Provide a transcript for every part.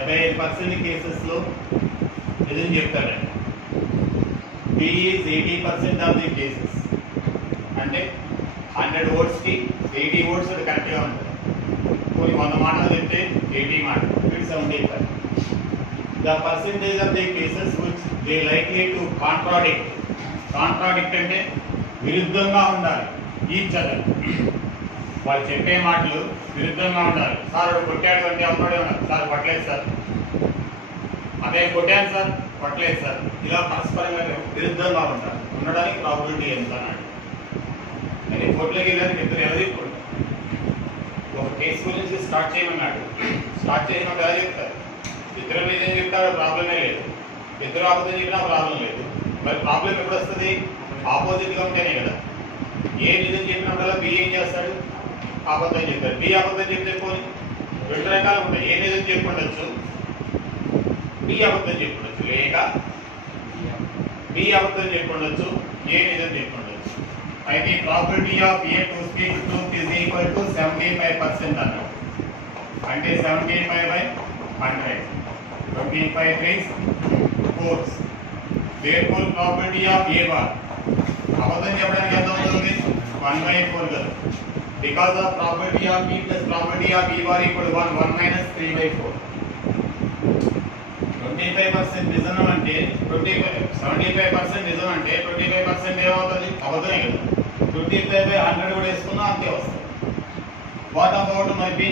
75% కేసెస్లో నిజం చెప్తారండి. B is 80% of the cases. అంటే 100 ఓట్స్కి 80 ఓట్స్ అది కరెక్ట్గా ఉంటుంది. కొన్ని 100 మాటలు చెప్తే 80 మాటలు, 75. The percentage of the cases which they likely to contradict అంటే విరుద్ధంగా ఉండాలి. ఈచ్ అదర్, వాళ్ళు చెప్పే మాటలు విరుద్ధంగా ఉండాలి. సార్ కొట్టాడు అంటే అమ్మడే ఉన్నారు, సార్ కొట్టలేదు సార్, అదే కొట్టాను సార్ కొట్టలేదు సార్, ఇలా పరస్పరంగా విరుద్ధంగా ఉండాలి. ఉండడానికి ప్రాబిలిటీ ఎంత అన్నాడు. అయితే కోర్టులోకి వెళ్ళడానికి ఇద్దరు ఎవరు ఒక కేసు గురించి స్టార్ట్ చేయమన్నాడు. స్టార్ట్ చేయమని ఎలా చెప్తారు? ఇద్దరు నిజం చెప్తారో ప్రాబ్లమే లేదు, ఇద్దరు అబద్ధం చెప్పినా ప్రాబ్లం లేదు. మరి ప్రాబ్లం ఎప్పుడు వస్తుంది? ఆపోజిట్గా ఉంటేనే కదా. ఏ నిజం చెప్పినప్పుడల్లా బి ఏం చేస్తాడు? అబద్ధం చెప్తాడు. బి అబద్ధం చెప్తే పోనీ రెండు రకాలు ఉంటాయి. ఏ నిజం చెప్పుండొచ్చు, బి అబద్ధం చెప్పుండొచ్చు, లేక బి అబద్ధం చెప్పుండొచ్చు, ఏ నిజం చెప్పుండొచ్చు. అయితే probability of A to speak truth is equal to 75% అన్నాడు. అంటే 75/100, 25 3 4. Therefore probability of A bar అబద్ధం చెప్పడానికి ఎంత అవుతుంది? 1/4 కదా. Because of probability of B plus probability of B bar equal to 1 minus 3/4. 25% నిజం అంటే 75% నిజం అంటే 25% ఏమవుతుంది? అబద్ధమే కదా. 25/100 కూడా వేసుకున్నా అంతే వస్తుంది. What about my B?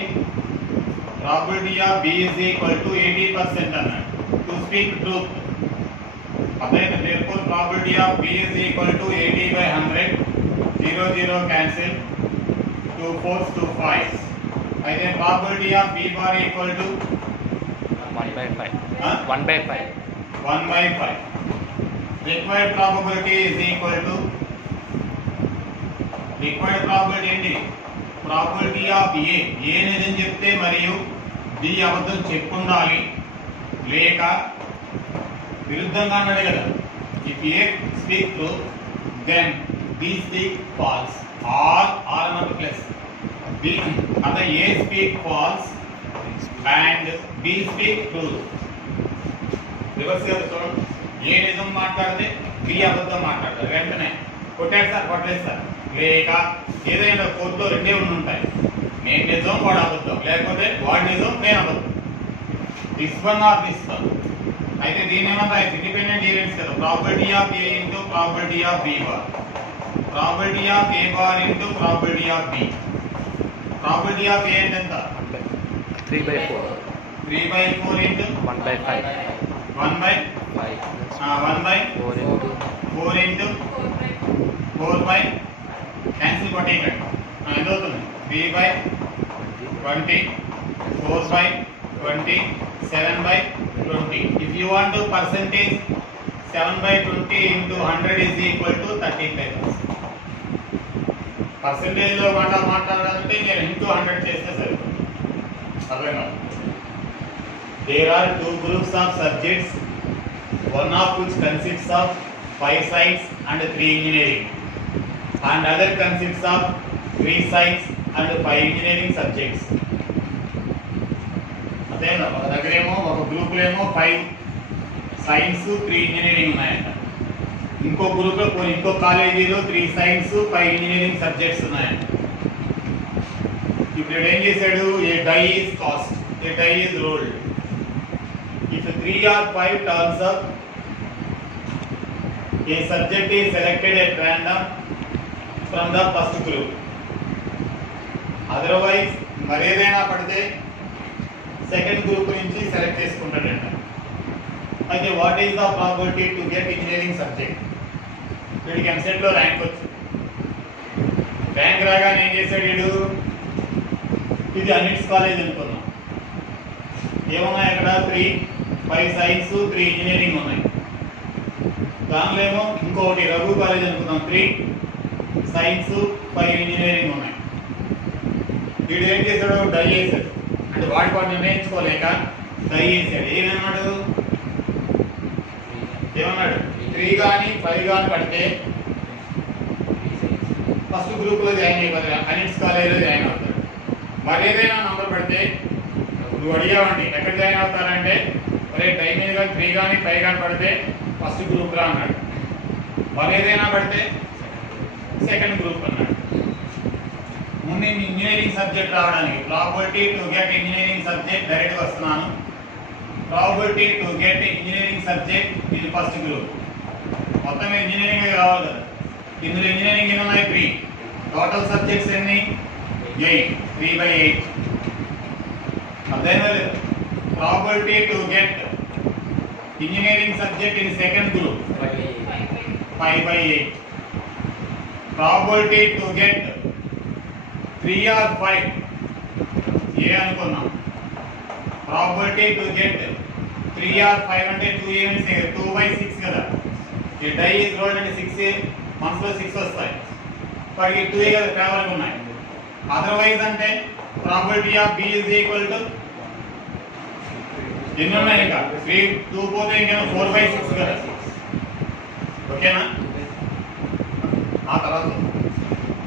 Probability of B is equal to 80% అన్నాడు. To speak truth. అదైతే therefore probability of B is equal to 80/100. 0 0 cancel. 2 4s 2 5s. అయితే probability of B bar equal to 1/5. 1/5. 1/5. Required probability is equal to required probability ఏంటి? Probability of ఏ నిజం చెప్తే మరియు B అబద్ధం చెప్పుండాలి, లేక విరుద్ధంగా అన్నాడు కదా. If A speak truth then B speak false or అన్నట్టు ప్లస్ బి అంటే A speak false and B speak truth. Reverse చూడండి. ఏ నిజం మాట్లాడితే బి అబద్ధం మాట్లాడతారు. వెంటనే కొట్టాడు సార్ కొట్టలేదు సార్, లేక ఏదైనా కోర్టులో రెండే ఉంటాయి. నేను నిజం వాడు అబద్ధం, లేకపోతే వాడు నిజం నేను అబద్ధం. This one or this one. అయితే దీని ఏమన్నా ఇండిపెండెంట్ ఈవెంట్స్ కదా. Probability of A into probability of B bar, probability of A bar into probability of B. Probability of A అంటే ఎంత? 3/4. 3/4 ఇంటూ 1/5. 1/5. 4 ఇంటూ 4/, క్యాన్సిల్ కొట్టేయండి. ఎంత అవుతుంది? 3/20, 4/20, 7/20. If you want to percentage, 7/20 into 100 is equal to 35%. Percentage లో మాట్లాడాలంటే నేను into 100 చేస్తే సరిపోతుంది. అర్థం కాదు. There are 2 groups of subjects, one of which consists of 5 sites and 3 engineering, and other consists of 3 sites and 5 engineering subjects. అదేనా ఒక దగ్గరేమో ఒక గ్రూప్లో ఏమో 5 సైన్స్ 3 ఇంజనీరింగ్ ఉన్నాయంట. ఇంకో గ్రూప్లో ఇంకో కాలేజీలో 3 సైన్స్ 5 ఇంజనీరింగ్ సబ్జెక్ట్స్ ఉన్నాయంట. ఇప్పుడు ఏం చేశాడు? A die is cast, a die is rolled. If 3 or 5 turns up, a subject is selected at random from the first group. Otherwise, మరేదైనా పడితే సెకండ్ గ్రూప్ నుంచి సెలెక్ట్ చేసుకుంటాడంట. అయితే what is the probability to get engineering subject? వీడికి ఎంసెట్లో rank వచ్చింది. Rank రాగానే ఏం చేశాడు వీడు? ఇది అన్నిట్స్ కాలేజ్ అనుకున్నాం. ఏమున్నాయి అక్కడ? 5 సైన్స్ 3 ఇంజనీరింగ్ ఉన్నాయి. దానిలో ఏమో ఇంకొకటి రఘు కాలేజ్ అనుకున్నాం, 3 సైన్స్ 5 ఇంజనీరింగ్ ఉన్నాయి. వీడు ఏం చేశాడు? డై వేసాడు. అంటే వాడు నిర్ణయించుకోలేక డై వేసాడు. ఏమన్నాడు? 3 కానీ 5 కానీ పడితే ఫస్ట్ గ్రూప్లో జాయిన్ అయిపోతాడు, అన్నిట్స్ కాలేజీలో జాయిన్ అవుతాడు. మరి ఏదైనా నంబర్ పడితే నువ్వు అడిగావండి ఎక్కడ జాయిన్ అవుతారంటే ఒరే టైం మీద కానీ 3 కానీ 5 కానీ పడితే ఫస్ట్ గ్రూప్ రా అన్నాడు. మరి ఏదైనా పడితే సెకండ్ గ్రూప్ అన్నాడు. ముందు ఇంజనీరింగ్ సబ్జెక్ట్ రావడానికి probability to get engineering subject direct వస్తున్నాను. Probability to get engineering subject ఇది ఫస్ట్ గ్రూప్. మొత్తం ఇంజనీరింగ్ కావాలి కదా. ఇందులో ఇంజనీరింగ్ ఎన్ని ఉన్నాయి? 3. టోటల్ సబ్జెక్ట్స్ ఎన్ని? 8. 3/8. అర్థమైందా లేదు? Probability to get engineering subject in second group 5/8. Probability to get 3 or 5 ఏ అనుకున్నాం. ప్రాబిలిటీ టు గెట్ 3 or 5 అంటే 2 ఏమిటి? 2/6 కదా. ఈ డై ఈజ్ రోల్డ్ అంటే 6 మనసులో 6 వస్తాయి. వాడికి 2 కదా ఫేవర్గా ఉన్నాయి. అదర్వైజ్ అంటే probability of B is equal to ఎన్ని ఉన్నాయి? ఇంకా 3 2 పోతే ఇంకా 4/6 కదా. ఓకేనా? ఆ తర్వాత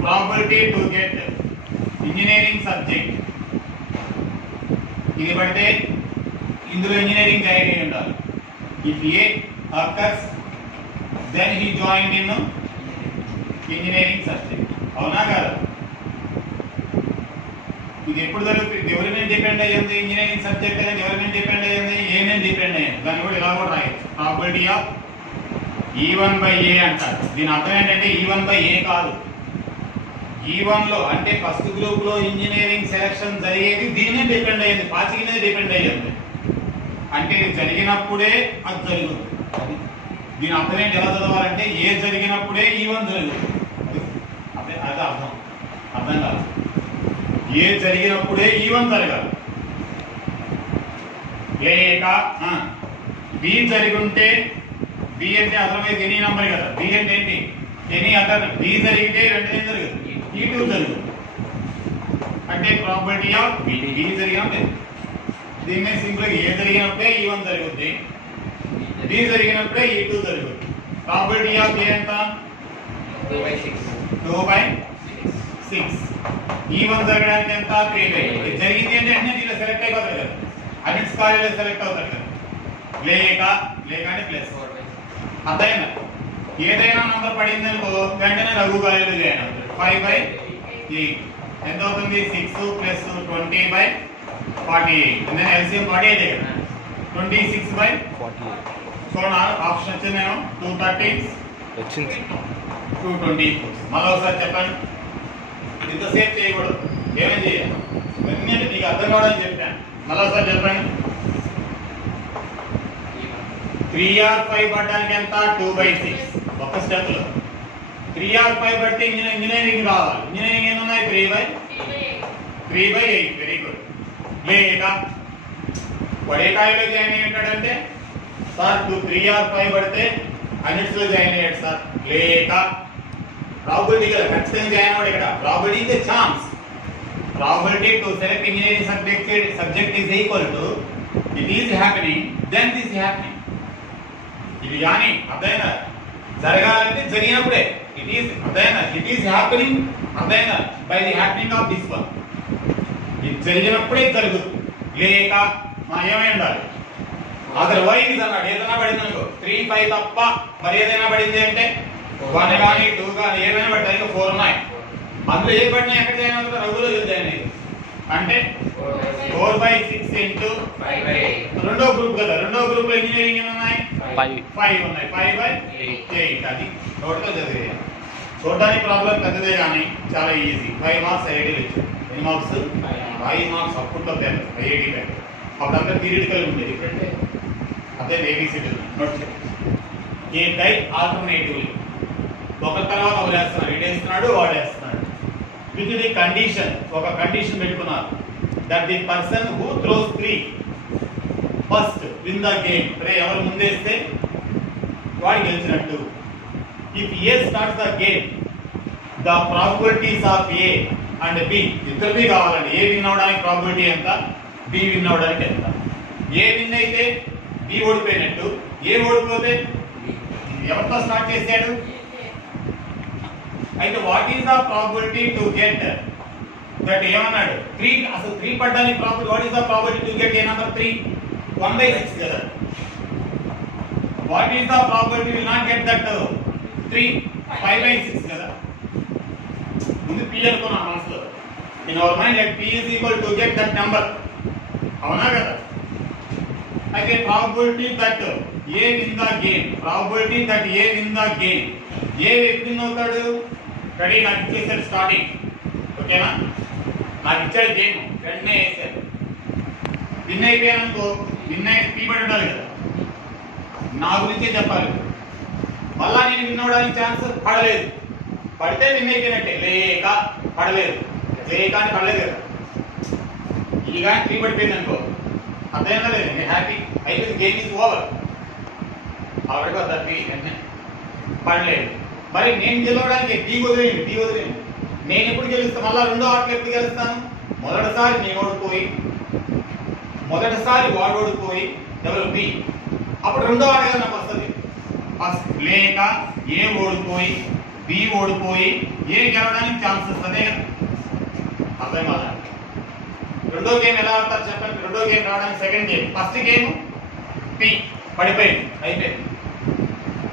probability to get engineering subject ఇది పడితే ఇందులో ఇంజనీరింగ్ జాయిన్ అయి ఉండాలి. If A occurs then he join in engineering subject. అవునా కదా? ఇది ఎప్పుడు జరుగుతుంది? ఎవరి మీద డిపెండ్ అయ్యింది? ఇంజనీరింగ్ సబ్జెక్ట్ అనేది ఎవరి మీద డిపెండ్ అయ్యింది? ఏ మీద డిపెండ్ అయ్యింది. దాన్ని కూడా ఇలా కూడా రాయొచ్చు. ప్రాబిలిటీ ఆఫ్ E1/A అంటారు. దీని అర్థం ఏంటంటే E1/A కాదు. E1 లో అంటే ఫస్ట్ గ్రూప్ లో ఇంజనీరింగ్ సెలక్షన్ జరిగేది దీని మీద డిపెండ్ అయ్యింది. పాచికి మీద డిపెండ్ అయ్యింది. అంటే ఇది జరిగినప్పుడే అది జరుగుతుంది. దీని అర్థం ఏంటి? ఎలా చదవాలంటే ఏ జరిగినప్పుడే E1 జరుగుతుంది. అదే అది అర్థం కాదు. ఏ జరిగినప్పుడే E1 జరగాలి. లేక బి జరిగి ఉంటే బి అంటే అదర్వైజ్ ఎనీ నంబర్ కదా. బి అంటే ఏంటి? Any other. బి జరిగితే వెంటనే జరుగుతుంది. E2 జరుగుతుంది. అంటే ప్రాబిలిటీ ఆఫ్ బి జరిగినప్పుడే. దీన్ని సింపుల్ గా ఏ జరిగినప్పుడే E1 జరుగుతుంది. బి జరిగినప్పుడే E2 జరుగుతుంది. ప్రాబిలిటీ ఆఫ్ ఏ ఎంత? 2/6. E1 జరగడానికి ఎంత? 3/8. జరిగింది అంటే అన్ని దీనిలో సెలెక్ట్ అయిపోతారు కదా. అన్నిటి కాలేజీలో సెలెక్ట్ అవుతారు కదా. లేక అంటే ప్లస్. అర్థమైందా? ఏదైనా నంబర్ పడింది అనుకో వెంటనే రఘు కాలేజీలో జాయిన్ అవుతాడు. 5/8 ఎంత అవుతుంది? 6 + 20/48. నేను ఎల్సిఎం 48 కదా. 26/48. చూడండి ఆప్షన్ వచ్చిందేమో 230 వచ్చింది. 224. మళ్ళీ ఒకసారి చెప్పండి. ఇంతసేపు చేయకూడదు. ఏమేం చేయాలి? ఇవన్నీ అంటే నీకు అర్థం కావడానికి చెప్పాను. మళ్ళీ ఒకసారి చెప్పండి. 3 or 5 పడడానికి ఎంత? 2/6. ఒక్క స్టెప్ లో 3 or 5 పడితే ఇంజనీరింగ్ రావాలి. ఇంజనీరింగ్ ఎన్ని ఉన్నాయి? 3/8. Very good. లేక వాడు ఏ కాలేజీలో జాయిన్ అయ్యాడంటే సార్ 3 or 5 పడితే అన్నిటిలో జాయిన్ అయ్యాడు సార్. లేక ప్రాబిలిటీ కదా ఖచ్చితంగా జాయిన్ అవ్వడు. ఇక్కడ probability is a chance. Probability to select engineering subject is equal to it is happening then this happening. ఇది కానీ అర్థమైనా జరగాలంటే జరిగినప్పుడే ఇట్ ఈస్ అర్థమైనా ఇట్ ఈస్ హ్యాపెనింగ్ అర్థమైనా by the happening of this one. ఇది జరిగినప్పుడే జరుగుతుంది. లేక ఏమై ఉండాలి? అదర్వైజ్ అన్నాడు. ఏదైనా పడింది అనుకో 3, 5 తప్ప మరి ఏదైనా పడింది అంటే 1 కానీ 2 కానీ ఏమైనా పడ్డాయి. 4 ఉన్నాయి. అందులో ఏ పడినా ఎక్కడ జాయిన్ అవుతుందో రఘులో జాయిన్ అయ్యింది. అంటే 4/6 ఇంటూ 5/8. రెండో గ్రూప్ కదా. రెండో గ్రూప్ లో ఇంజనీరింగ్ ఎన్ని ఉన్నాయి? 5 ఉన్నాయి. 5/8. అది నోట్తో చదివేయాలి. చూడడానికి ప్రాబ్లం పెద్దదే కానీ చాలా ఈజీ. 5 మార్క్స్ ఐఐటీలు ఇచ్చారు. ఎన్ని మార్క్స్? 5 మార్క్స్. అప్పుడులో పేపర్ ఐఐటీ పేపర్. అప్పుడంతా థియరిటికల్ ఉండేది. ఇప్పుడంటే అదే ఏబిసిడి నోట్ చేయండి. ఏ డై ఆల్టర్నేటివ్లీ ఒక తర్వాత వదిలేస్తున్నాడు. వీడేస్తున్నాడు వాడేస్తున్నాడు. విత్ ది కండిషన్ ఒక కండిషన్ పెట్టుకున్నారు. That the person who throws 3 first win the game. అంటే ఎవరు ముందేస్తే వాడు గెలిచినట్టు. If A starts the game the probabilities of A and B ఇద్దరివి కావాలండి. ఏ విన్ అవడానికి ప్రాబిలిటీ ఎంత? బి విన్ అవడానికి ఎంత? ఏ విన్ అయితే బి ఓడిపోయినట్టు. ఏ ఓడిపోతే ఎవరితో స్టార్ట్ చేశాడు? అయితే what is the probability to get that ఏమన్నాడు 3 అసలు 3 పడ్డానికి probability what is the probability to get A number 3 1/6 కదా what is the probability will not get that 3 5/6 కదా ముందు p అనుకున్నా మనసులో in our mind like p is equal to get that number అవునా కదా అయితే probability that A win the game probability that A win the game A win అవుతాడు ready నాకు ఇచ్చేసారు స్టార్టింగ్ ఓకేనా నాకు ఇచ్చాడు గేమ్ వెంటనే వేసారు విన్ అయిపోయాననుకో విన్ అయితే పీ పడి ఉండాలి కదా నా గురించే చెప్పాలి మళ్ళా నేను విన్ అవ్వడానికి ఛాన్స్ పడలేదు పడితే విన్ అయిపోయినట్టే లేక పడలేదు లేక అని పడలేదు కదా ఇది కానీ త్రీ పడిపోయింది అనుకో అర్థమైందా లేదు నేను హ్యాపీ అయిపోయింది గేమ్ ఈజ్ ఓవర్ ఆవిడకి వద్ద వెంటనే పడలేదు మరి నేను గెలవడానికి టీ వదిలేయండి నేను ఎప్పుడు గెలుస్తాను మళ్ళీ రెండో ఆటలు ఎప్పుడు గెలుస్తాను మొదటిసారి నేను ఓడిపోయి మొదటిసారి వాడు ఓడిపోయి ఎవరు బి అప్పుడు రెండో ఆటగా నాకు వస్తుంది ఫస్ట్ లేక ఏ ఓడిపోయి బి ఓడిపోయి ఏ గెలవడానికి ఛాన్స్ వస్తుంది అర్థం కాదా రెండో గేమ్ ఎలా ఆడతారు చెప్పండి రెండో గేమ్ రావడానికి second game first game P పడిపోయింది అయిపోయింది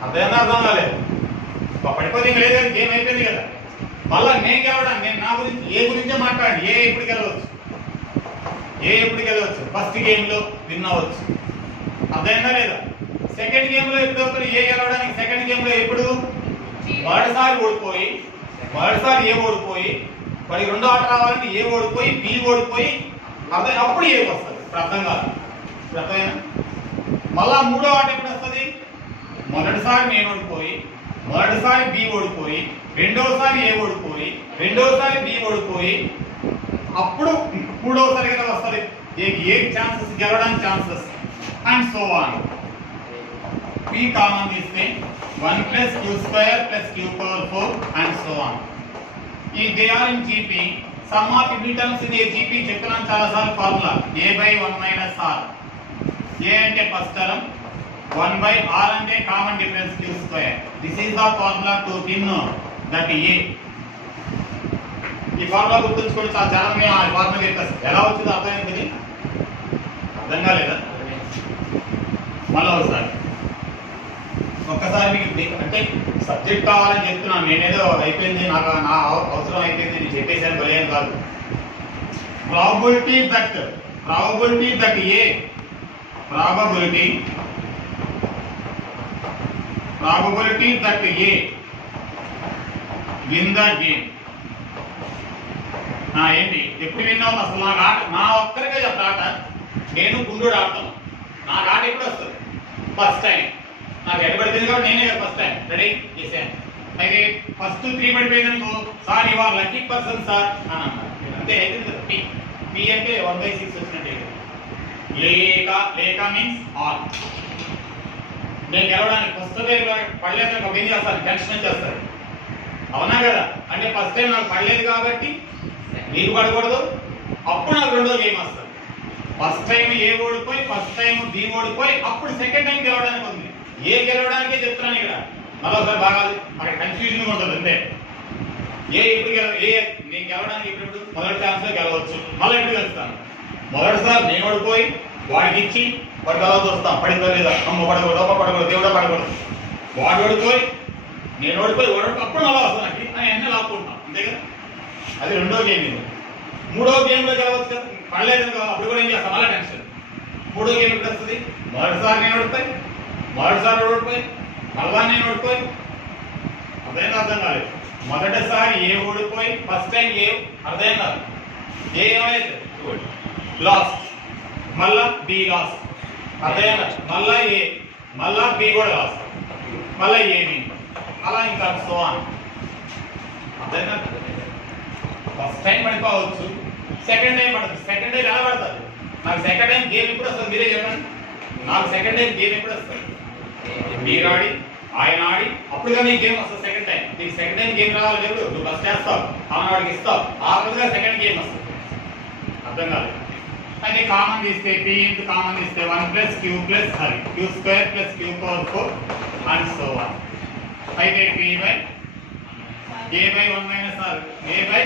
అర్థం కాలేదు పడిపోతే ఇంకా లేదు గేమ్ అయిపోయింది కదా మళ్ళా నేను గెలవడానికి నేను నా గురించి ఏ గురించే మాట్లాడండి ఏ ఎప్పుడు గెలవచ్చు ఫస్ట్ గేమ్ లో విన్ అవ్వచ్చు అర్థమైందా లేదా సెకండ్ గేమ్ లో ఎప్పుడు అవుతాడు ఏ గెలవడానికి సెకండ్ గేమ్ లో ఎప్పుడు మొదటిసారి ఏ ఓడిపోయి మరి రెండో ఆట రావాలంటే ఏ ఓడిపోయి బి ఓడిపోయి అప్పుడు ఏ వస్తుంది ఇప్పుడు అర్థం కాదు అర్థమైనా మళ్ళా మూడో ఆట ఎప్పుడు వస్తుంది మొదటిసారి నేను ఓడిపోయి మొదటిసారి బి ఓడిపోయి రెండోసారి ఏ ఓడిపోయి రెండోసారి బి ఓడిపోయి అప్పుడు మూడోసారి కదా వస్తుంది ఏ ఛాన్సెస్ గెలవడానికి chances and so on p common తీస్తే 1 plus q square plus q power 4 and so on if they are in gp sum of b terms in a gp చెప్పినాం చాలా సార్లు formula a by 1 minus r a అంటే first term 1 by r అంటే common difference q square this is the formula to denote that a ఈ formula గుర్తుంచుకోండి చాలా మంది ఆ ఫార్ములా చెప్పేసి ఎలా వచ్చిందో అర్థమైంది అర్థం కాలేదా మళ్ళీ ఒకసారి ఒక్కసారి మీకు అంటే సబ్జెక్ట్ కావాలని చెప్తున్నాను నేనేదో అయిపోయింది నాకు నా అవసరం అయిపోయింది నేను చెప్పేసాను భలేం కాదు probability that A probability that A win the game ఏంటి ఎప్పుడు విన్నావు అసలు నాకు ఆట నా ఒక్కరికే చెప్తా నేను గుండూడు ఆడతాను నాకు ఆట ఎప్పుడు వస్తుంది ఫస్ట్ టైం నాకు ఎడబడిపోయింది కాబట్టి నేనే ఫస్ట్ టైం రెడీ చేశాను అయితే ఫస్ట్ 3 పడిపోయింది అనుకో sir you are lucky person sir అని అన్నారు అంతే అయిపోయింది పి అంటే 1/6 వచ్చినట్టే లేక మీన్స్ ఆల్ నేను గెలవడానికి ఫస్ట్ పడలేదు ఒక ఏం చేస్తాను టెన్షన్ చేస్తాను అవునా కదా అంటే ఫస్ట్ టైం నాకు పడలేదు కాబట్టి నీకు పడకూడదు అప్పుడు నాకు రెండో గేమ్ వస్తుంది ఫస్ట్ టైం ఏ ఓడిపోయి ఫస్ట్ టైం బి ఓడిపోయి అప్పుడు సెకండ్ టైం గెలవడానికి ఉంది ఏ గెలవడానికే చెప్తున్నాను ఇక్కడ మరోసారి బాగా అక్కడ కన్ఫ్యూజన్ ఉంటుంది అంతే ఏ ఎప్పుడు నేను గెలవడానికి ఇప్పుడు మొదటి ఛాన్స్ లో గెలవచ్చు మళ్ళీ ఎప్పుడు గెలుస్తాను మొదటిసారి నేను ఓడిపోయి వాడికి ఇచ్చి వాడికి అలా చూస్తాం పడిందో లేదా అమ్మ పడకూడదు దేవుడా పడకూడదు వాడు ఓడిపోయి నేను ఓడిపోయి అప్పుడు మళ్ళీ వస్తాను అని అన్నీ లాక్కుంటాం అంతే కదా అది రెండో గేమ్ ఇది మూడో గేమ్లో గెలవచ్చు కదా పడలేదు అప్పుడు కూడా ఏం చేస్తాం మళ్ళీ టెన్షన్ మూడో గేమ్ ఎప్పుడు వస్తుంది మొదటిసారి నేను ఓడిపోయి మళ్ళా నేను ఓడిపోయి అర్థం కాలేదు మొదటిసారి ఏ ఓడిపోయి ఫస్ట్ టైం ఏ అర్థం కాదు ఏమైతే లాస్ మళ్ళా బి లాస్ అర్థం కాదు మళ్ళా బి కూడా లాస్ మళ్ళా ఏమి అలా ఇంకా సో అని అర్థం కాదు ఫస్ట్ టైం పడిపోవచ్చు సెకండ్ టైం పడుతుంది సెకండ్ టైం ఎలా పడుతుంది నాకు సెకండ్ టైం గేమ్ ఎప్పుడు వస్తుంది మీరే చెప్పండి నాకు సెకండ్ టైం గేమ్ ఎప్పుడు వస్తుంది మీరు ఆడి ఆయన ఆడి అప్పుడుగా నీకు గేమ్ వస్తుంది సెకండ్ టైం నీకు సెకండ్ టైం గేమ్ రావాలి ఎప్పుడు నువ్వు ఫస్ట్ చేస్తావు ఆమె ఇస్తావు ఆ రోజుగా సెకండ్ గేమ్ వస్తుంది అర్థం కాదు అయితే కామన్ తీస్తే పి ఇంటూ కామన్ తీస్తే 1 plus q square plus q power 4 and so on అయితే p by a by 1 minus r a by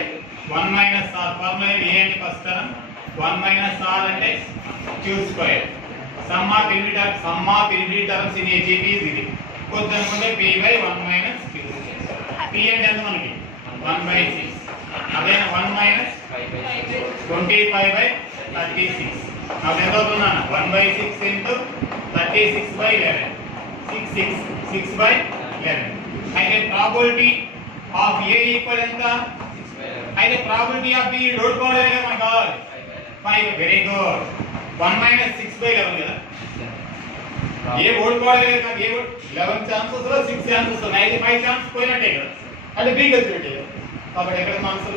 1 minus r formula ఏ అంటే ఫస్ట్ టర్మ్ 1 minus r అంటే q square some of infinity terms in AGP is ఇది కొద్దిగా p by 1 minus q p అంటే ఎంత మనకి 1 by 6 అదే 1 minus 25 by 36 నాకు ఎంత అవుతుందా 1 by 6 into 36 by 11 6 by 11 అయితే ప్రాబబిలిటీ ఆఫ్ a ఈక్వల్ ఎంత అయితే ప్రాబబిలిటీ ఆఫ్ b రోడ్ పవర్ ఏగా మనకు కావాలి 5 వెరీ గుడ్ 1 minus 6 by 11 కదా ఏ రోడ్ పవర్ ఏగా ఏ 11 ఛాన్సెస్ లో 6 ఛాన్సెస్ ఉన్నాయి 5 ఛాన్స్ పోయినట్టే కదా అంటే b కలిపి కాబట్టి ఎక్కడ మనసు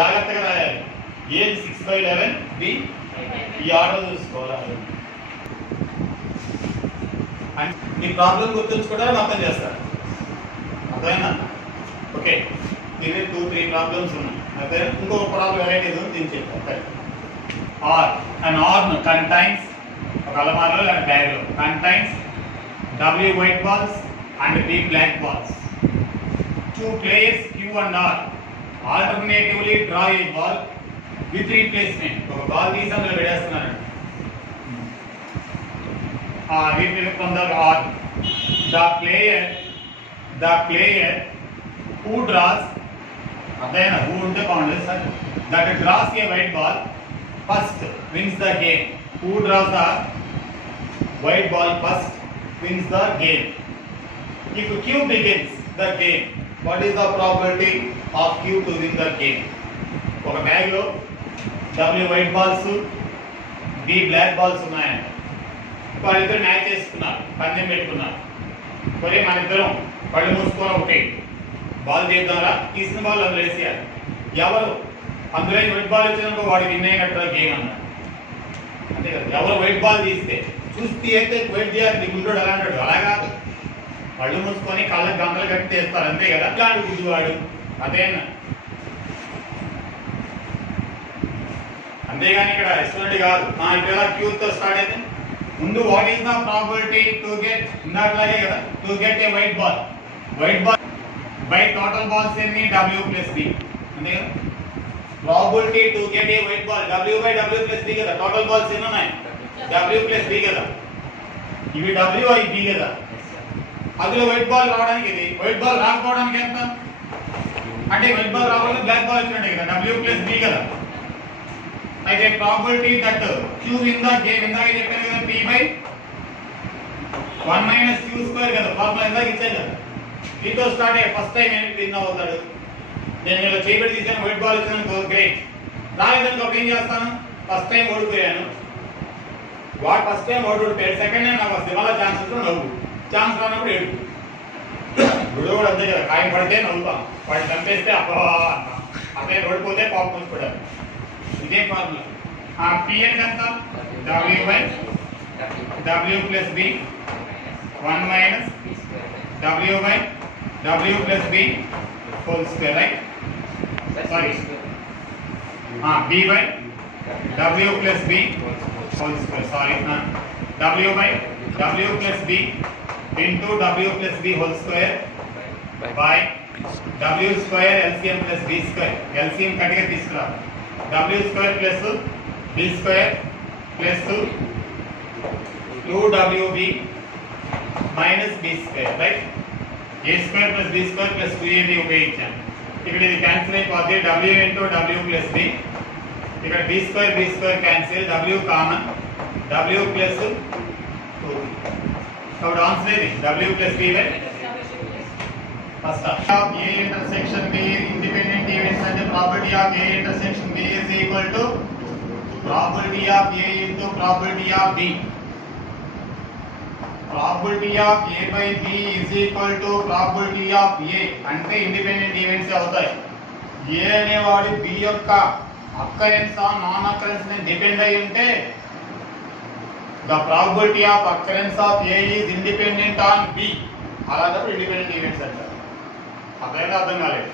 జాగ్రత్తగా రాయాలి a 6 by 11 b ఈ ఆర్డర్ చూసుకోవాలి మీ ప్రాబ్లం గుర్తుంచుకోవడానికి అర్థం చేస్తారు అర్థమైనా ఓకే దీని 2-3 ప్రాబ్లమ్స్ ఉన్నాయి అయితే ఇంకొక ప్రాబ్లం వెరైటీ ఉంది దీన్ని చెప్తాను ఆర్ an arm contains ఒక అలమారలో లేదా బ్యాగ్లో contains W white balls and B black balls. Two players Q and R alternatively draw a ball with replacement. ఒక బాల్ తీసి అందులో పెట్టేస్తున్నారు replacement from the R. The player who draws అదేనా who ఉంటే బాగుండదు sir that draws a white ball first wins the game. Who draws the white ball first wins the game. If Q begins the game, what is the probability of Q to win the game? ఒక bag లో W white balls B black balls ఉన్నాయంట వాళ్ళిద్దరు match చేసుకున్నారు పందెం పెట్టుకున్నారు మరి మన ఇద్దరం కళ్ళు మూసుకొని ఒకటి బాల్ చేద్దారా తీసిన బాల్ అందులో వేసేయాలి ఎవరు అందులో వైట్ బాల్ వచ్చినాక వాడు విన్ అయినట్టు గేమ్ అన్నారు అంతే కదా ఎవరు వైట్ బాల్ తీస్తే చూస్తే అయితే వైట్ చేయాలి నీకు గుడ్డోడు అలా అంటాడు అలా కాదు కళ్ళు మూసుకొని కళ్ళకి గంటలు కట్టి తీస్తారు అంతే కదా ఇలాంటి గుడ్డువాడు అదేనా అంతేగాని ఇక్కడ రెస్టారెంట్ కాదు ఇక్కడ క్యూతో స్టార్ట్ అయితే ముందు what is the probability to get ఇందాకలాగే కదా to get a white ball by total balls ఎన్ని W plus B అంతే కదా probability to get a white ball W by W plus B కదా టోటల్ బాల్స్ ఎన్ని ఉన్నాయి W plus B కదా ఇవి W అవి B కదా అందులో వైట్ బాల్ రావడానికి ఇది వైట్ బాల్ రాకపోవడానికి ఎంత అంటే వైట్ బాల్ రావాలంటే బ్లాక్ బాల్ వచ్చినట్టే కదా W plus B కదా అయితే probability that Q in the game ఇందాక చెప్పాను కదా P by 1 minus Q square కదా ఫార్ములా ఇందాక ఇచ్చాను కదా దీంతో స్టార్ట్ అయ్యే ఫస్ట్ టైం ఏమి విన్ అవుతాడు నేను ఇలా చేయబడి తీసాను వైట్ బాల్ ఇచ్చాను గ్రేట్ రాలేదని ఒక ఏం చేస్తాను ఫస్ట్ టైం ఓడిపోయాను వాడు ఫస్ట్ టైం ఓడిపోయాడు సెకండ్ టైం నాకు వస్తుంది మళ్ళీ ఛాన్సెస్ నవ్వు ఛాన్స్ రానప్పుడు ఏడుపు గుడి కూడా అంతే కదా కాయం పడితే నవ్వుతాం వాడిని చంపేస్తే అబ్బా అదే ఓడిపోతే పాపం చూసుకోవడానికి ఇదే ఫార్ములా P అంటే ఎంత W by W plus B 1 minus W by W plus B whole square, right? Sorry. B by W plus B whole square. Sorry. W by W plus B into W plus B whole square by W square LCM plus B square. LCM కట్టిగా తీసుకురా. W square plus B square plus 2WB minus B square, right? A square plus B square plus 2AB ఉపయోగించాను ఇక్కడ ఇది cancel అయిపోతే W into W plus B ఇక్కడ B square cancel W common W plus 2 కాబట్టి answer ఇది W plus B by first of A intersection B independent events and the probability of A intersection B is equal to probability of A into probability of B. Probability of A by B is equal to probability of A అంటే independent events అవుతాయి A అనేవాడు B యొక్క occurrence ఆ non occurrence ని depend అయి ఉంటే the probability of occurrence of A is independent on B అలాంటప్పుడు independent events అంటారు అదైనా అర్థం కాలేదు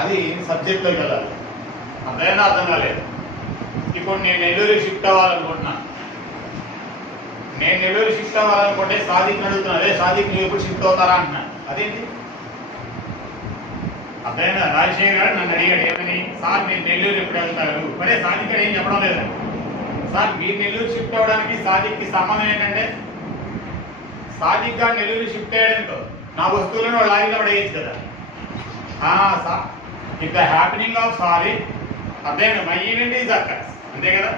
అది సబ్జెక్ట్లోకి వెళ్ళాలి అదైనా అర్థం కాలేదు ఇప్పుడు నేను నెల్లూరు షిఫ్ట్ అవ్వాలనుకుంటున్నా నేను నెల్లూరు షిఫ్ట్ అవ్వాలనుకుంటే సాదిక్ అడుగుతున్నా అదే సాదిక్ నువ్వు ఎప్పుడు షిఫ్ట్ అవుతారా అంటున్నా అదేంటి అర్థమైనా? రాజశేఖర్ గారు నన్ను అడిగాడు ఏమని, సార్ మీరు నెల్లూరు ఎప్పుడు వెళ్తారు? మరే సాదిక్ గారు ఏం చెప్పడం లేదా, సార్ మీరు నెల్లూరు షిఫ్ట్ అవ్వడానికి సాదిక్కి సంబంధం ఏంటంటే, సాదిక్ గారు నెల్లూరు షిఫ్ట్ అయ్యాడనుకో నా వస్తువులను వాళ్ళు లారీలో పడేయచ్చు కదా. Sir it the happening of sorry అర్థమైనా, మై ఈవెంట్ ఈజ్ అక్కర్స్, అంతే కదా.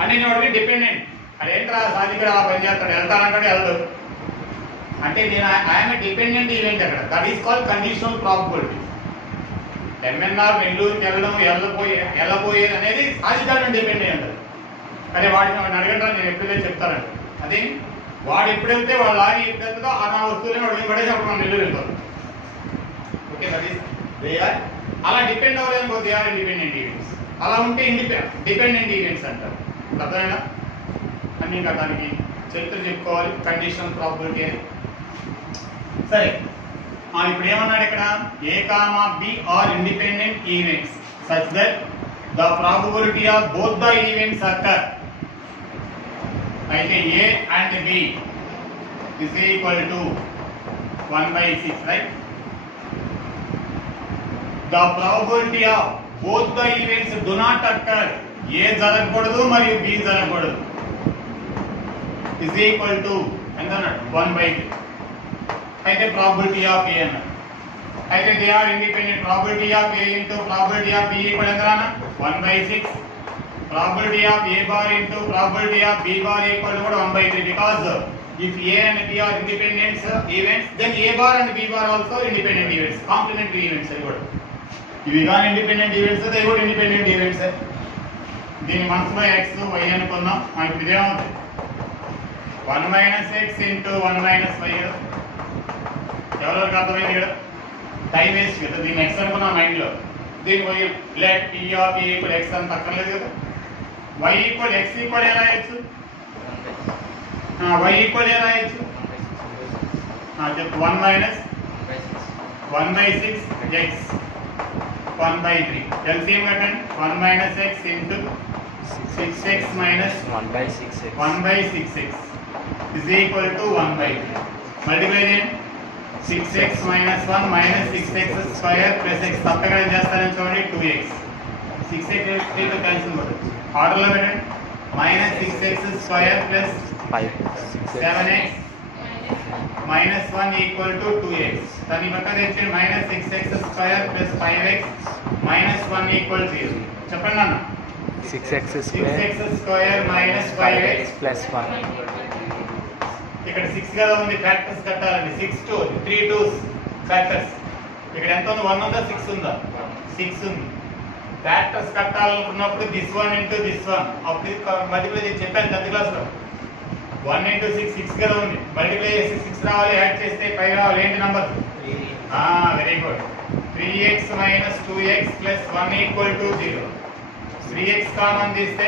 అంటే నేను వాడికి డిపెండెంట్, అదేంట్రా సాదిక్ గారు అలా పనిచేస్తాడు, వెళ్తానంటాడు వెళ్ళదు అంటే నేను ఆయన డిపెండెంట్ ఈవెంట్ అక్కడ. That is called conditional probability. MNR నెల్లూరుకి వెళ్ళడం వెళ్ళబోయేది అనేది సాధికారం డిపెండెంట్ ఉంటుంది. కానీ వాడిని అడగండి నేను ఎప్పుడైతే చెప్తానండి, అది వాడు ఎప్పుడు వెళ్తే వాళ్ళు లారీ ఎప్పుడెళ్తుందో ఆ నా వస్తువులే వాడు పడేసి అప్పుడు మనం నెల్లూరు వెళ్తాం. Okay, that is where. అలా డిపెండ్ అవ్వలేనుకో దే ఆర్ ఇండిపెండెంట్ ఈవెంట్స్. అలా ఉంటే డిపెండెంట్ ఈవెంట్స్ అంటారు. అర్థమైనా? అని ఇంకా దానికి చరిత్ర చెప్పుకోవాలి, కండిషనల్ ప్రాబబిలిటీ అని. సరే, ఇప్పుడు ఏమన్నాడు ఇక్కడ, A comma B are independent events such that the probability of both the events occur. అయితే A and B is equal to 1/6, right? The probability of both the events do not occur, A జరగకూడదు మరియు B జరగకూడదు, is equal to ఎంత అన్నాడు, 1/3. అయితే probability of A అన్నాడు. అయితే they are independent. Probability of A into probability of B equal ఎంత అన్న 1/6. Probability of A bar into probability of B bar equal కూడా 1/3. Because if A and B are independent events then A bar and B bar also independent events, complementary events. అవి కూడా ఇవి కానీ independent events, అవి కూడా independent events. దీని మనసులో X why అనుకున్నాం. మనకి ఇదేమవుతుంది 1 - x ఇంటూ 1 - y కదా. ఎవరికి అర్థమైంది కదా, టైం వేస్ట్ కదా. దీన్ని ఎక్స్ అనుకున్నాం మైండ్లో, దీన్ని Y let P of A equal x అని పక్కర్లేదు కదా. వై ఈక్వల్ ఎక్స్ ఈక్వల్ ఎలా రాయొచ్చు, వై ఈక్వల్ ఎలా రాయొచ్చు చెప్పు. 1/6 ఎక్స్ 1/3. ఎల్సిఎం కట్టండి. 1 - x into 6x minus 1/6x is equal to 1/3. Multiply చేయండి. 6x - 1 - 6x square plus x తప్పగా ఏం చేస్తారని చూడండి 2x. 6x క్యాన్సిల్ అవుతుంది. ఆర్డర్లో పెట్టండి. -6x square plus 7x -1 equal to 2x. దాని పక్కన తెచ్చి -6x square plus 5x -1 equal 0. చెప్పండి అన్న. 6x square minus 5x plus 1. ఇక్కడ 6 కదా ఉంది, ఫ్యాక్టర్స్ కట్టాలండి. 6 2 3 2s ఫ్యాక్టర్స్. ఇక్కడ ఎంత ఉంది, 1 ఉందా 6 ఉందా? 6 ఉంది. ఫ్యాక్టర్స్ కట్టాలనుకున్నప్పుడు దిస్ 1 ఇంటూ దిస్ 1 అప్పుడు మల్టిప్లై చేసి చెప్పాను 10th క్లాస్లో. 1 ఇంటూ 6 6 కదా ఉంది, మల్టిప్లై చేసి 6 రావాలి, యాడ్ చేస్తే 5 రావాలి. ఏంటి number? Very good. 3x - 2x plus 1 equal to 0. 3x common తీస్తే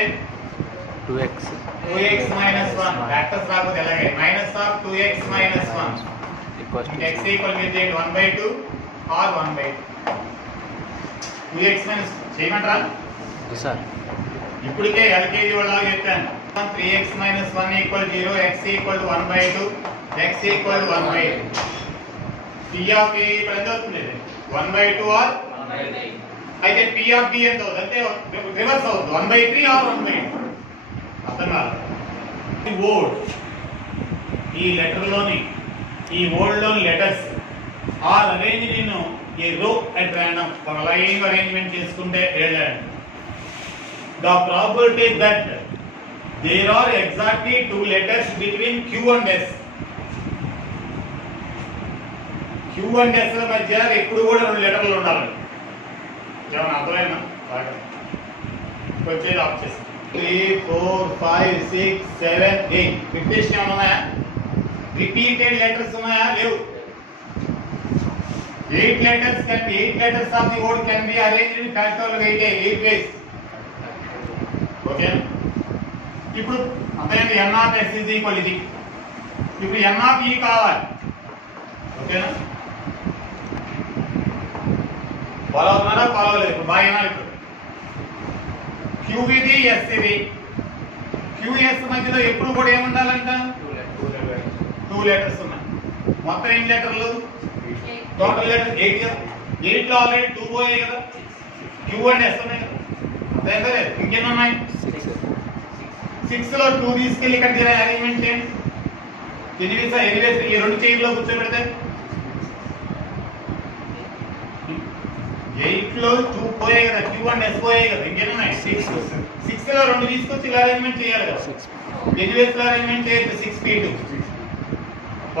2x - 1 ఫ్యాక్టర్స్ రాకపోతే ఎలాగే -2x - 1 equals to x equal with 1/2 or 1/2. 2x - చేయమంటారా? సార్ ఇప్పటికే ఎల్కేజీ వాళ్ళ చెప్పాను. 3x - 1 equal 0, x equal 1/2, x equal 1/2. p of a ఇప్పుడు ఎంత అవుతుంది? 1/2 ఆర్ 1/3. అయితే p ఆఫ్ b ఎంత అవుతుంది అంటే రివర్స్ అవుతుంది, 1/3 ఆర్ 1/2. అర్థం కాదు. ఈ వర్డ్, ఈ లెటర్లోని ఈ వర్డ్లోని లెటర్స్ ఆర్ అరేంజ్ నేను ఏ రో అట్ ర్యాండమ్ ఒక లైన్ అరేంజ్మెంట్ చేసుకుంటే ఏడాడు. The probability that there are exactly 2 letters between Q and S. Q and S మధ్య ఎప్పుడు కూడా 2 లెటర్లు ఉండాలి. ఏమన్నా అర్థమైనా? వచ్చేది ఆఫ్ చేసి 3 4 5 6 7 8 రిపీటేషన్ ఏమైనా ఉన్నాయా? రిపీటెడ్ లెటర్స్ ఉన్నాయా? లేవు. 8 letters can be 8 letters of the word can be arranged in factorial 8 ways. Okay, ఇప్పుడు అంతేంటి n(s) = ఇది. ఇప్పుడు n(e) కావాలి. ఓకేనా? ఫాలో అవుతున్నారా? ఫాలో అవ్వలేదు. ఇప్పుడు బాగా వినాలి. ఇప్పుడు Q ఇది, S ఇది. QS మధ్యలో ఎప్పుడు కూడా ఏముండాలంట? 2 లెటర్స్ ఉన్నాయి. మొత్తం ఎన్ని లెటర్లు? Total letters 8. ఎయిట్లో ఆల్రెడీ 2 పోయాయి కదా, క్యూ అండ్ ఎస్ ఉన్నాయి కదా, అర్థమైందా లేదు? ఇంకెన్ని ఉన్నాయి? 6లో 2 తీసుకెళ్ళి ఇక్కడ అరేంజ్మెంట్ చేయండి. ఎనివేస్ ఈ రెండు చైర్లో కూర్చోబెడితే 8లో 2 పోయాయి కదా, క్యూ అండ్ ఎస్ పోయాయి కదా, ఇంకెన్ని ఉన్నాయి? 6లో 2 తీసుకొచ్చి ఇలా అరేంజ్మెంట్ చేయాలి కదా. ఎనివేస్ లో అరేంజ్మెంట్ చేయొచ్చు. 6p2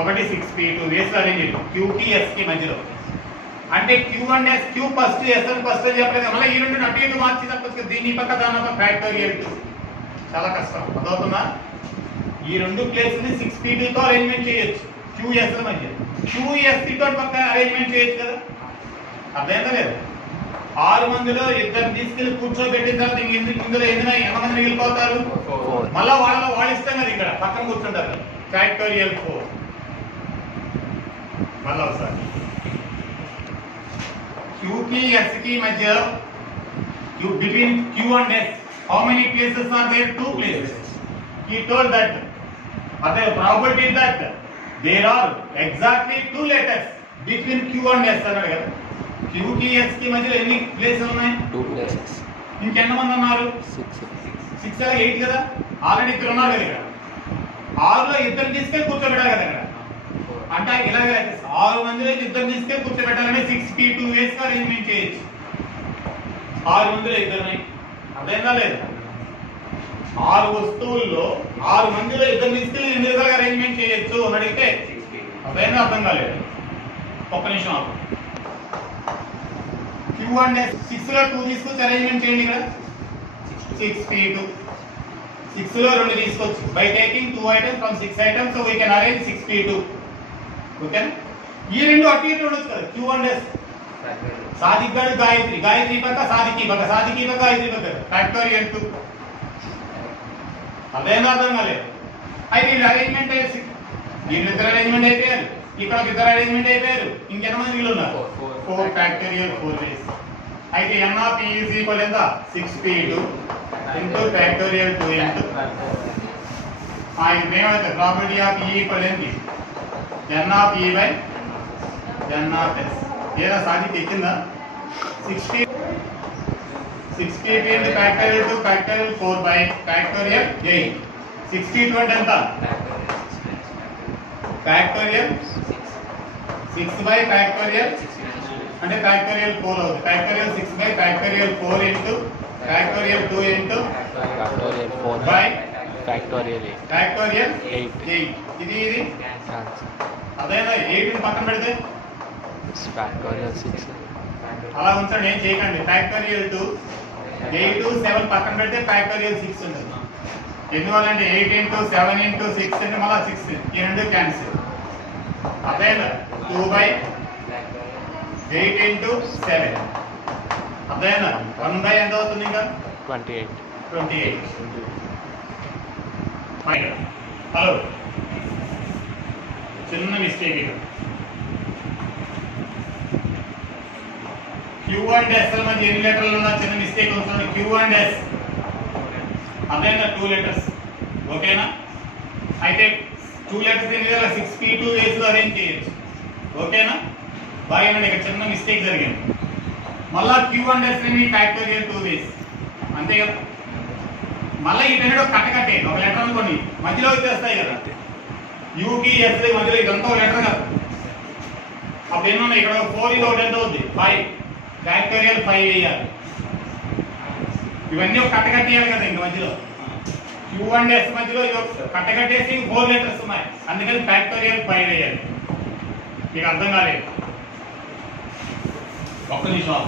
ఒకటి 6p2 వేస్ లో అరేంజ్ చేయొచ్చు క్యూ కి ఎస్ కి మధ్యలో. అంటే Q and S, Q first S అని ఫస్ట్ చెప్పలేదు, మళ్ళీ ఈ రెండు అటు ఇటు మార్చి తప్పచ్చు. దీని పక్క దాని పక్క ఫ్యాక్టోరియల్ చాలా కష్టం, అర్థవుతుందా? ఈ రెండు ప్లేస్ ని 6p2 తో అరేంజ్మెంట్ చేయొచ్చు QS ల మధ్య. QS తో పక్క అరేంజ్మెంట్ చేయొచ్చు కదా, అర్థమైందా లేదు? 6 మందిలో ఇద్దరు తీసుకెళ్లి కూర్చోబెట్టిన తర్వాత ఇందులో ఎంతమంది మిగిలిపోతారు? మళ్ళా వాళ్ళు ఇష్టం కదా, ఇక్కడ పక్కన కూర్చుంటారు ఫ్యాక్టోరియల్ 4. మళ్ళీ ఒకసారి Q కి S కి మధ్య between Q and S how many places are there? 2 places. He told that the probability is that there are exactly 2 letters between Q and S అన్నాడు కదా. Q కి S కి మధ్యలో ఎన్ని ప్లేసెస్ ఉన్నాయి? 2 places. ఇంకెంతమంది ఉన్నారు? 6 అలా 8 కదా, ఆల్రెడీ ఇక్కడ ఉన్నారు కదా. ఇక్కడ 6లో ఇద్దరు తీసుకెళ్ళి కూర్చోబెట్టాలి కదా ఇక్కడ. అంటే ఇలాగే 6 మందిలో ఇద్దరు తీసుకెళ్ళి కూర్చోబెట్టాలంటే 6p2 వేసుకు అరేంజ్మెంట్ చేయొచ్చు. 6 మందిలో ఇద్దరిని, అర్థమైందా లేదు? 6 వస్తువుల్లో 6 మందిలో ఇద్దరు తీసుకెళ్ళి ఎన్ని విధాలుగా అరేంజ్మెంట్ చేయొచ్చు అని అడిగితే అర్థమైందా అర్థం కాలేదు? ఒక్క నిమిషం ఆపు. Q and S 6లో 2 తీసుకొచ్చి అరేంజ్మెంట్ చేయండి ఇక్కడ. 6p2 6లో 2 తీసుకొచ్చి by taking 2 items from 6 items so we can arrange 6p2. Okay, ఈ రెండు అటు ఇటు ఉండొచ్చు కదా. Q and S సాదిక్ గాడు గాయత్రి పక్క సాదికి పక్క గాయత్రి పక్క ఫ్యాక్టోరియల్ 2. అదేనా అర్థం కాలేదు? అయితే వీళ్ళు అరేంజ్మెంట్ అయ్యి వీళ్ళు ఇద్దరు అరేంజ్మెంట్ అయిపోయారు, ఇక్కడ ఒక ఇద్దరు అరేంజ్మెంట్ అయిపోయారు, ఇంకెంతమంది వీళ్ళు ఉన్నారు? 4 ఫ్యాక్టోరియల్ 4 ways. అయితే n of e is equal ఎంత? 6p2 into factorial 2 into ఇది ఏమైతే ప్రాబిలిటీ ఆఫ్ e ఈక్వల్ ఏంటి? n of e by n of s. ఏదా సాధికి ఎక్కిందా? 6p2 into factorial 2 factorial 4 by factorial 8. 6p2 అంటే ఎంత? ఫ్యాక్టోరియల్ 6 by factorial అంటే factorial 4 అవుతుంది. Factorial 6 by factorial 4 into factorial 2 into factorial 4 by factorial 8. factorial 8. ఇది అదేనా 8 ని పక్కన పెడితే factorial 6. అలా ఉంచండి, ఏం చేయకండి. ఫ్యాక్టోరియల్ 2 8 7 పక్కన పెడితే ఫ్యాక్టోరియల్ 6 ఉంటుంది. ఎందువల్లంటే 8 into 7 into 6 అంటే మళ్ళీ 6 ఈ రెండు క్యాన్సిల్. అదేనా 2 by 8 into 7 అదేనా 1 by ఎంత అవుతుంది? ఇంకా 28. హలో, చిన్న మిస్టేక్ ఇక్కడ. Q and S మధ్య ఎన్ని లెటర్లు ఉన్నా చిన్న మిస్టేక్ వస్తుంది. Q and S అదేనా 2 letters. ఓకేనా? అయితే 2 letters ఎన్ని కదా 6p2 వేస్ లో అరేంజ్ చేయొచ్చు. ఓకేనా? బాగా ఇక్కడ చిన్న మిస్టేక్ జరిగింది. మళ్ళా Q and S ని ఫ్యాక్టోరియల్ 2 వేస్ అంతే కదా. మళ్ళీ ఈ రెండు కట్టకట్టే ఒక లెటర్ అనుకోండి, మధ్యలో వచ్చేస్తాయి కదా. U కి S మధ్యలో ఇదంతా ఒక లెటర్ కదా. అప్పుడు ఎన్ని ఉన్నాయి? ఇక్కడ 4 ఇది ఒకటి ఎంత అవుతుంది? 5 ఫ్యాక్టోరియల్ 5 వేయాలి. ఇవన్నీ ఒక కట్టకట్టేయాలి కదా ఇంక మధ్యలో. Q and S మధ్యలో కట్టకట్టేసి 4 లెటర్స్ ఉన్నాయి, అందుకని ఫ్యాక్టోరియల్ 5 వేయాలి. మీకు అర్థం కాలేదు? ఒక్క నిమిషం.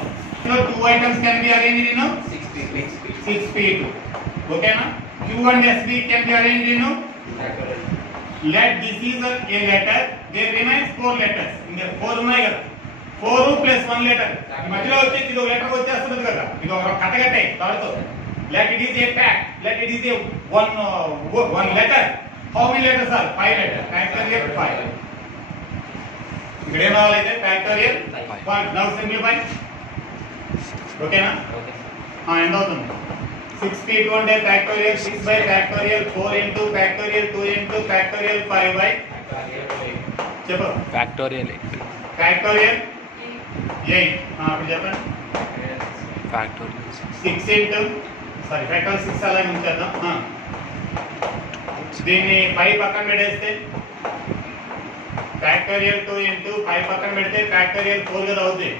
2 items can be arranged in 6p2. ఓకేనా? Q and SB can be arranged in let this is a letter, there remains 4 letters. ఇంకా 4 ఉన్నాయి కదా, 4 plus 1 letter ఈ మధ్యలో వచ్చేది ఇది ఒక లెటర్ వచ్చేస్తుంది కదా, ఇది ఒక కట్టగట్టే దానితో. let it is a fact, let it is a one letter. how many letters are? 5 letters. factorial 5. ఇక్కడ ఏం రావాలైతే ఫ్యాక్టోరియల్ 5. now simplify. ఓకేనా? ఎంత అవుతుంది? 6p2 అంటే factorial 6 by factorial 4 into factorial 2 into factorial 5 by చెప్పు factorial 8. ఫ్యాక్టోరియల్ 8 అప్పుడు చెప్పండి. Factorial 6 into factorial 6 అలాగే ఉంచేద్దాం. దీన్ని 5 పక్కన పెట్టేస్తే ఫ్యాక్టోరియల్ 2 ఇంటూ 5 పక్కన పెడితే ఫ్యాక్టోరియల్ 4 కదా అవుతుంది.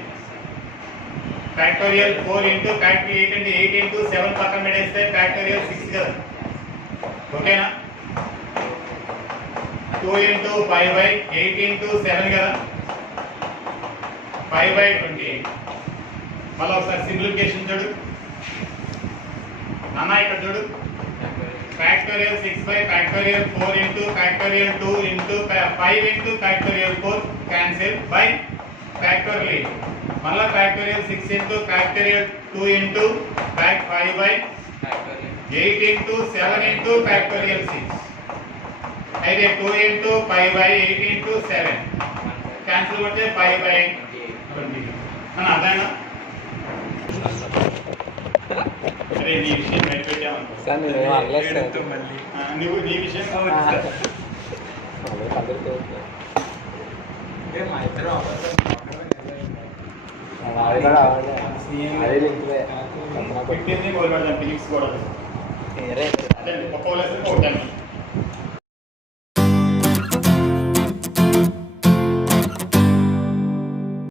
ఫ్యాక్టోరియల్ 4 ఇంటూ ఫ్యాక్టరీ 8 అంటే 8 ఇంటూ 7 పక్కన పెట్టేస్తే ఫ్యాక్టోరియల్ 6 కదా. ఓకేనా? 2 ఇంటూ 5 బై 8 ఇంటూ 7 కదా, 5 బై 28. మళ్ళీ ఒకసారి సింప్లిఫికేషన్ చూడు నాన్న, ఇక్కడ చూడు. Factorial 6 by factorial 4 into factorial 2 into 5 into factorial 4 cancel by factorial 8. మళ్ళీ factorial 6 into factorial 2 into 5 by 8 into 7 into factorial 6. అయితే 2 ఇంటూ 5 బై 8 ఇంటూ 7 క్యాన్సిల్ కొడితే 5 బై 20 అని అదేనా? అరే నీ విషయం బయట పెట్టామనుకో సార్ నేను అనలేదు నువ్వు నీ విషయం పెట్టింది మొదలు పెడతాం ఫిజిక్స్ కూడా అదే ఒక్క ఒకటాను